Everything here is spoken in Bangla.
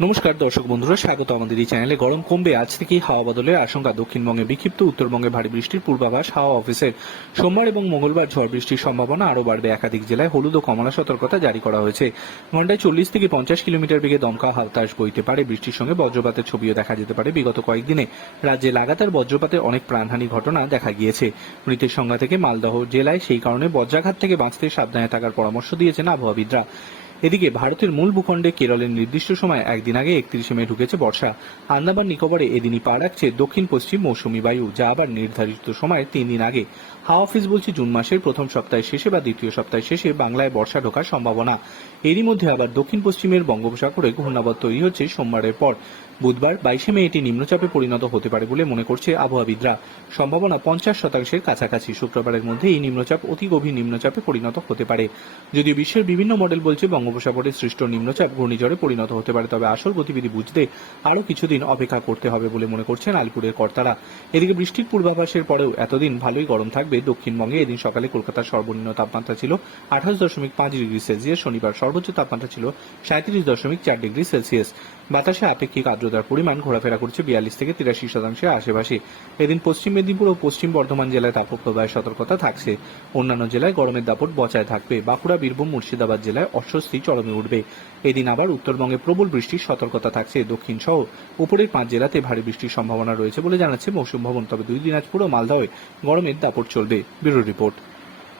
নমস্কার, দর্শক বন্ধুরা, স্বাগত আমাদের এই চ্যানেলে। গরম কমবে, আজ থেকেই হাওয়া বদলের আশঙ্কা। দক্ষিণবঙ্গে বিক্ষিপ্ত, উত্তরবঙ্গে ভারী বৃষ্টির পূর্বাভাস হাওয়া অফিসের। সোমবার এবং মঙ্গলবার ঝড় বৃষ্টির সম্ভাবনা আরও বাড়বে। একাধিক জেলায় হলুদ ও কমলা সতর্কতা জারি করা হয়েছে। ঘন্টায় চল্লিশ থেকে পঞ্চাশ কিলোমিটার বেগে দমকা বাতাস বইতে পারে বৃষ্টির সঙ্গে। বজ্রপাতের ছবিও দেখা যেতে পারে। বিগত কয়েকদিনে রাজ্যে লাগাতার বজ্রপাতের অনেক প্রাণহানি ঘটনা দেখা গিয়েছে। মৃতের সংখ্যা থেকে মালদহ জেলায় সেই কারণে বজ্রাঘাত থেকে বাঁচতে সাবধানে থাকার পরামর্শ দিয়েছেন আবহাওয়াবিদরা। এদিকে ভারতের মূল ভূখণ্ডে কেরলের নির্দিষ্ট সময় একদিন আগে একত্রিশে মে ঢুকেছে বর্ষা। আন্দামান নিকোবরে এদিনই পা রাখছে দক্ষিণ পশ্চিম মৌসুমি বায়ু, যা আবার নির্ধারিত সময় তিন দিন আগে। হাওয়া অফিস বলছে জুন মাসের প্রথম সপ্তাহের শেষে বা দ্বিতীয় সপ্তাহের শেষে বাংলায় বর্ষা ঢোকার সম্ভাবনা। এরই মধ্যে আবার দক্ষিণ পশ্চিমের বঙ্গোপসাগরে ঘূর্ণাবত তৈরি হচ্ছে সোমবারের পর। বুধবার বাইশে মে এটি নিম্নচাপে পরিণত হতে পারে বলে মনে করছে আবহাওয়াবিদরা। সম্ভাবনা পঞ্চাশ শতাংশের কাছাকাছি। শুক্রবারের মধ্যে এই নিম্নচাপ অতি গভীর নিম্নচাপে পরিণত হতে পারে। যদিও বিশ্বের বিভিন্ন মডেল বলছে বঙ্গোপসাগরে সৃষ্ট নিম্নচাপ ঘূর্ণিঝড়ে পরিণত হতে পারে, তবে আসল গতিবিধি বুঝতে আরও কিছুদিন অপেক্ষা করতে হবে বলে মনে করছেন আলিপুরের কর্তারা। এদিকে বৃষ্টির পূর্বাভাসের পরেও এতদিন ভালোই গরম থাকবে। দক্ষিণবঙ্গে এদিন সকালে কলকাতার সর্বনিম্ন তাপমাত্রা ছিল আঠাশ দশমিক পাঁচ ডিগ্রি সেলসিয়াস। শনিবার সর্বোচ্চ তাপমাত্রা ছিল সাঁত্রিশ দশমিক চার ডিগ্রি সেলসিয়াস। বাতাসে আপেক্ষিক আর্দ্রতার পরিমাণ ঘোরাফেরা করছে বিয়াল্লিশ থেকে তিরাশি শতাংশের আশেপাশে। এদিন পশ্চিম মেদিনীপুর ও পশ্চিম বর্ধমান জেলায় তাপপ্রবাহের সতর্কতা থাকছে। অন্যান্য জেলায় গরমের দাপট বজায় থাকবে। বাঁকুড়া, বীরভূম, মুর্শিদাবাদ জেলায় অস্বস্তি চরমে উঠবে। এদিন আবার উত্তরবঙ্গে প্রবল বৃষ্টির সতর্কতা থাকছে। দক্ষিণ সহ উপরের পাঁচ জেলাতে ভারী বৃষ্টির সম্ভাবনা রয়েছে বলে জানাচ্ছে মৌসুম ভবন। তবে দুই দিনাজপুর ও মালদহে গরমের দাপট চলবে। Bureau report.